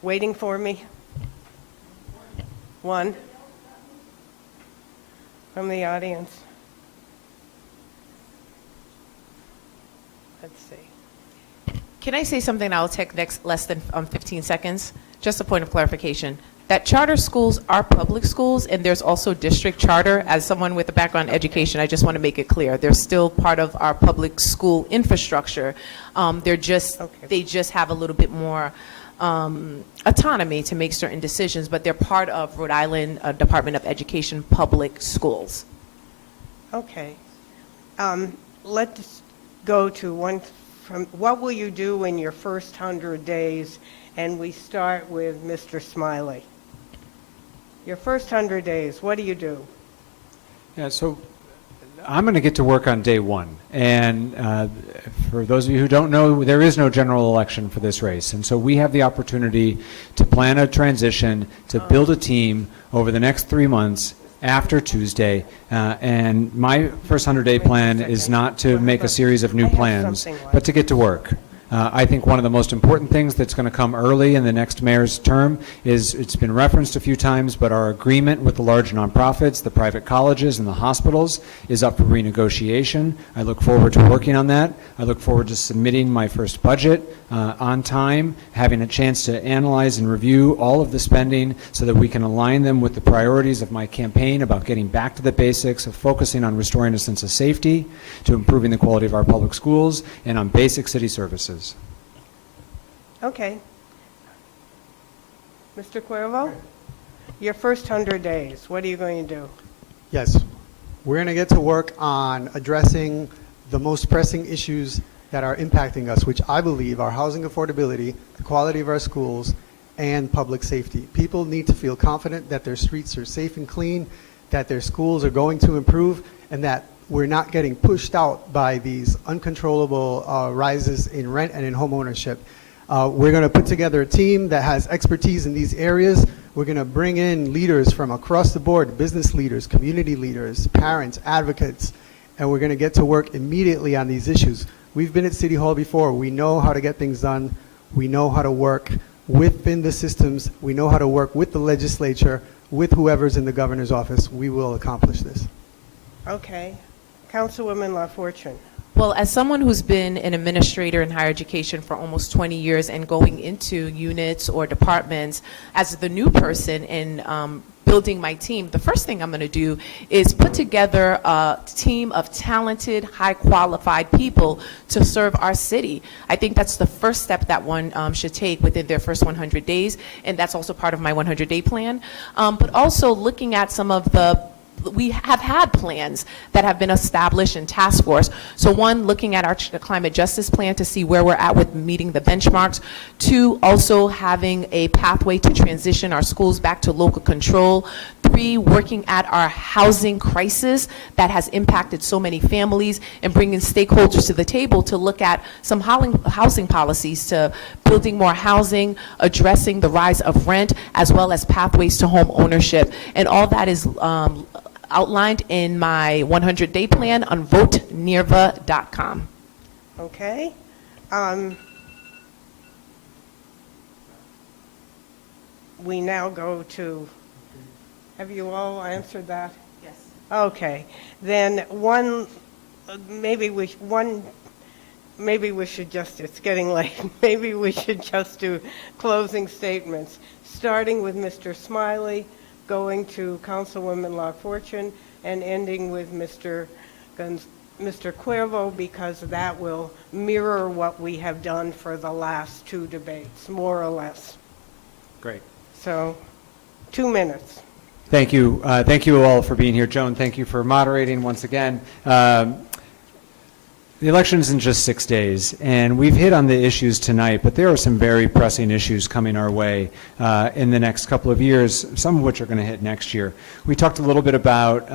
waiting for me? One from the audience. Let's see. Can I say something I'll take less than 15 seconds? Just a point of clarification. That charter schools are public schools, and there's also district charter. As someone with a background in education, I just want to make it clear. They're still part of our public school infrastructure. They just have a little bit more autonomy to make certain decisions, but they're part of Rhode Island Department of Education public schools. Okay. Let's go to one from, what will you do in your first 100 days? And we start with Mr. Smiley. Your first 100 days, what do you do? Yeah, so I'm going to get to work on day one. And for those of you who don't know, there is no general election for this race. And so we have the opportunity to plan a transition, to build a team over the next 3 months after Tuesday. And my first 100-day plan is not to make a series of new plans, but to get to work. I think one of the most important things that's going to come early in the next mayor's term is, it's been referenced a few times, but our agreement with the large nonprofits, the private colleges, and the hospitals is up for renegotiation. I look forward to working on that. I look forward to submitting my first budget on time, having a chance to analyze and review all of the spending so that we can align them with the priorities of my campaign about getting back to the basics, of focusing on restoring a sense of safety, to improving the quality of our public schools, and on basic city services. Okay. Mr. Cuervo, your first 100 days, what are you going to do? Yes, we're going to get to work on addressing the most pressing issues that are impacting us, which I believe are housing affordability, the quality of our schools, and public safety. People need to feel confident that their streets are safe and clean, that their schools are going to improve, and that we're not getting pushed out by these uncontrollable rises in rent and in home ownership. We're going to put together a team that has expertise in these areas. We're going to bring in leaders from across the board, business leaders, community leaders, parents, advocates, and we're going to get to work immediately on these issues. We've been at City Hall before. We know how to get things done. We know how to work within the systems. We know how to work with the legislature, with whoever's in the governor's office. We will accomplish this. Okay. Councilwoman LaFortune. Well, as someone who's been an administrator in higher education for almost 20 years and going into units or departments as the new person in building my team, the first thing I'm going to do is put together a team of talented, high qualified people to serve our city. I think that's the first step that one should take within their first 100 days, and that's also part of my 100-day plan. But also looking at some of we have had plans that have been established in task force. So one, looking at our climate justice plan to see where we're at with meeting the benchmarks. Two, also having a pathway to transition our schools back to local control. Three, working at our housing crisis that has impacted so many families and bringing stakeholders to the table to look at some housing policies, to building more housing, addressing the rise of rent, as well as pathways to home ownership. And all that is outlined in my 100-day plan on votenirva.com. Okay. We now go to, have you all answered that? Yes. Okay. Then maybe we should just, it's getting late, maybe we should just do closing statements, starting with Mr. Smiley, going to Councilwoman LaFortune, and ending with Mr. Cuervo, because that will mirror what we have done for the last two debates, more or less. Great. So, 2 minutes. Thank you. Thank you all for being here. Joan, thank you for moderating once again. The election is in just 6 days, and we've hit on the issues tonight, but there are some very pressing issues coming our way in the next couple of years, some of which are going to hit next year. We talked a little bit about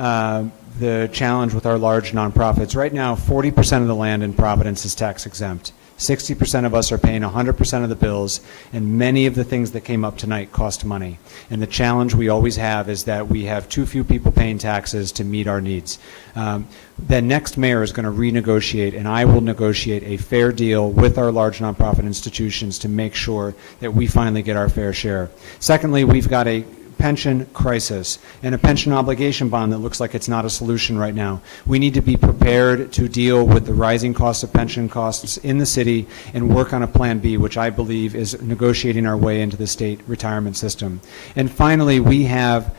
the challenge with our large nonprofits. Right now, 40% of the land in Providence is tax exempt. 60% of us are paying 100% of the bills, and many of the things that came up tonight cost money. And the challenge we always have is that we have too few people paying taxes to meet our needs. The next mayor is going to renegotiate, and I will negotiate a fair deal with our large nonprofit institutions to make sure that we finally get our fair share. Secondly, we've got a pension crisis and a pension obligation bond that looks like it's not a solution right now. We need to be prepared to deal with the rising cost of pension costs in the city and work on a plan B, which I believe is negotiating our way into the state retirement system. And finally, we have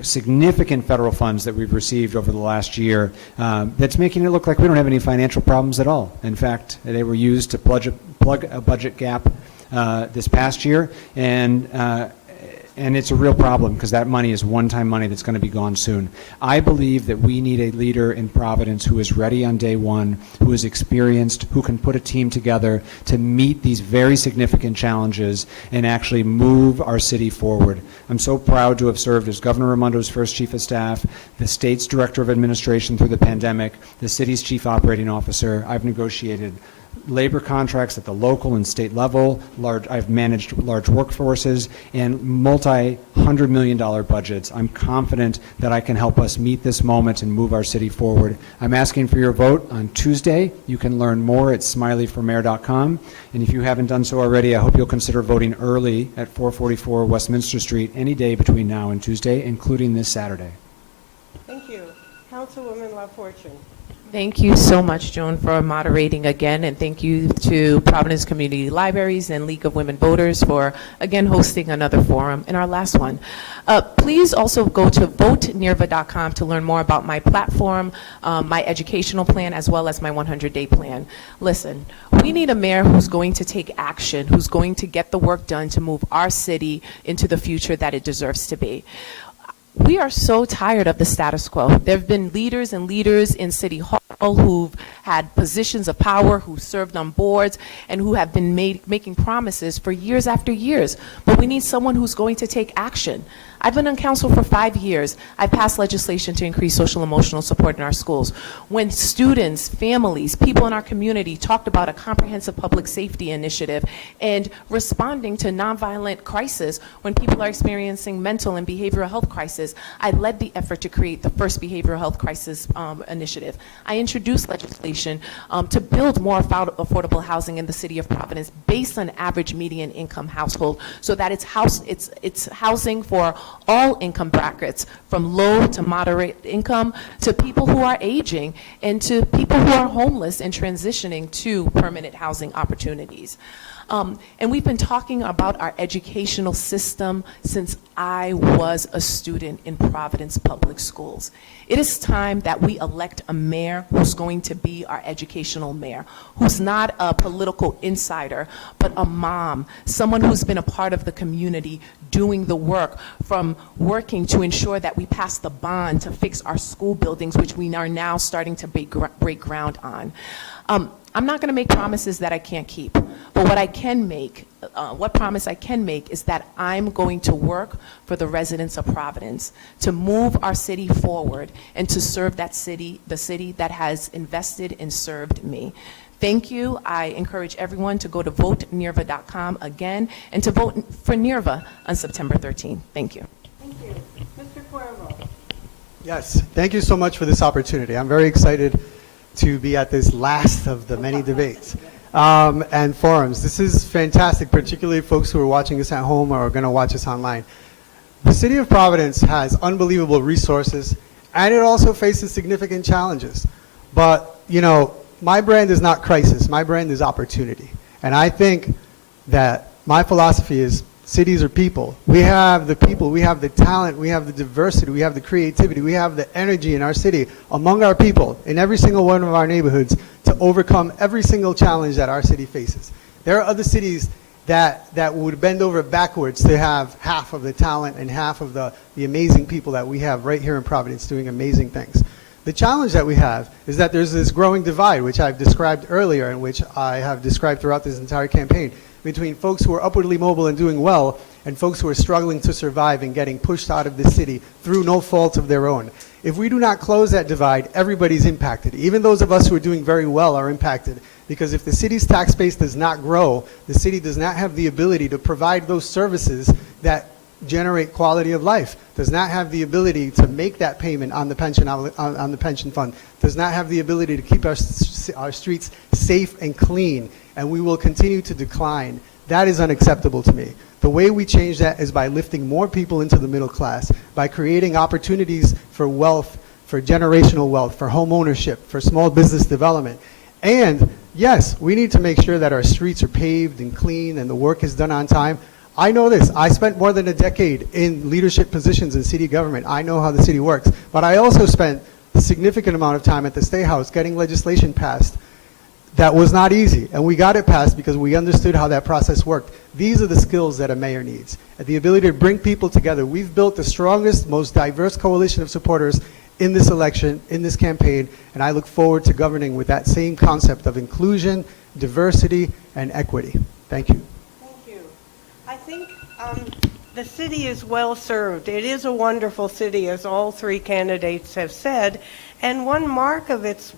significant federal funds that we've received over the last year that's making it look like we don't have any financial problems at all. In fact, they were used to plug a budget gap this past year, and it's a real problem because that money is one-time money that's going to be gone soon. I believe that we need a leader in Providence who is ready on day one, who is experienced, who can put a team together to meet these very significant challenges and actually move our city forward. I'm so proud to have served as Governor Raimondo's first chief of staff, the state's director of administration through the pandemic, the city's chief operating officer. I've negotiated labor contracts at the local and state level. I've managed large workforces and multi-$100 million budgets. I'm confident that I can help us meet this moment and move our city forward. I'm asking for your vote on Tuesday. You can learn more at smileyformayor.com. And if you haven't done so already, I hope you'll consider voting early at 444 Westminster Street any day between now and Tuesday, including this Saturday. Thank you. Councilwoman LaFortune. Thank you so much, Joan, for moderating again, and thank you to Providence Community Libraries and League of Women Voters for, again, hosting another forum and our last one. Please also go to votenirva.com to learn more about my platform, my educational plan, as well as my 100-day plan. Listen, we need a mayor who's going to take action, who's going to get the work done to move our city into the future that it deserves to be. We are so tired of the status quo. There have been leaders and leaders in City Hall who've had positions of power, who served on boards, and who have been making promises for years after years. But we need someone who's going to take action. I've been on council for 5 years. I've passed legislation to increase social emotional support in our schools. When students, families, people in our community talked about a comprehensive public safety initiative and responding to nonviolent crisis when people are experiencing mental and behavioral health crisis, I led the effort to create the first behavioral health crisis initiative. I introduced legislation to build more affordable housing in the city of Providence based on average median income household, so that it's housing for all income brackets, from low to moderate income to people who are aging and to people who are homeless and transitioning to permanent housing opportunities. And we've been talking about our educational system since I was a student in Providence Public Schools. It is time that we elect a mayor who's going to be our educational mayor, who's not a political insider, but a mom, someone who's been a part of the community doing the work, from working to ensure that we pass the bond to fix our school buildings, which we are now starting to break ground on. I'm not going to make promises that I can't keep, but what promise I can make is that I'm going to work for the residents of Providence to move our city forward and to serve that city, the city that has invested and served me. Thank you. I encourage everyone to go to votenirva.com again and to vote for Nirva on September 13th. Thank you. Thank you. Mr. Cuervo. Yes, thank you so much for this opportunity. I'm very excited to be at this last of the many debates and forums. This is fantastic, particularly folks who are watching us at home or are going to watch us online. The city of Providence has unbelievable resources, and it also faces significant challenges. But, you know, my brand is not crisis. My brand is opportunity. And I think that my philosophy is cities are people. We have the people, we have the talent, we have the diversity, we have the creativity, we have the energy in our city, among our people, in every single one of our neighborhoods, to overcome every single challenge that our city faces. There are other cities that would bend over backwards to have half of the talent and half of the amazing people that we have right here in Providence doing amazing things. The challenge that we have is that there's this growing divide, which I've described earlier and which I have described throughout this entire campaign, between folks who are upwardly mobile and doing well and folks who are struggling to survive and getting pushed out of the city through no fault of their own. If we do not close that divide, everybody's impacted. Even those of us who are doing very well are impacted, because if the city's tax base does not grow, the city does not have the ability to provide those services that generate quality of life, does not have the ability to make that payment on the pension on the pension fund, does not have the ability to keep our streets safe and clean, and we will continue to decline. That is unacceptable to me. The way we change that is by lifting more people into the middle class, by creating opportunities for wealth, for generational wealth, for home ownership, for small business development. And yes, we need to make sure that our streets are paved and clean and the work is done on time. I know this. I spent more than a decade in leadership positions in city government. I know how the city works. But I also spent a significant amount of time at the State House getting legislation passed that was not easy. And we got it passed because we understood how that process worked. These are the skills that a mayor needs, and the ability to bring people together. We've built the strongest, most diverse coalition of supporters in this election, in this campaign, and I look forward to governing with that same concept of inclusion, diversity, and equity. Thank you. I think the city is well served. It is a wonderful city, as all three candidates have said, and one mark of its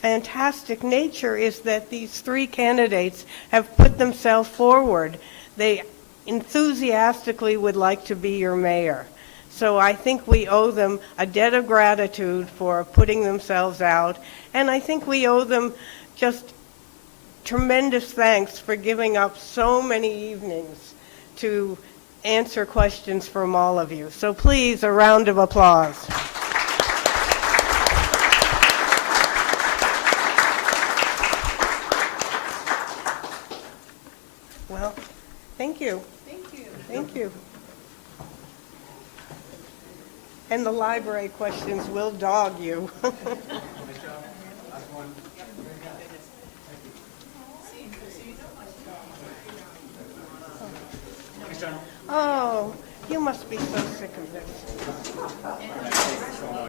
fantastic nature is that these three candidates have put themselves forward. They enthusiastically would like to be your mayor. So I think we owe them a debt of gratitude for putting themselves out, and I think we owe them just tremendous thanks for giving up so many evenings to answer questions from all of you. So please, a round of applause. Well, thank you. Thank you. Thank you. And the library questions will dog you. Oh, you must be so sick of this.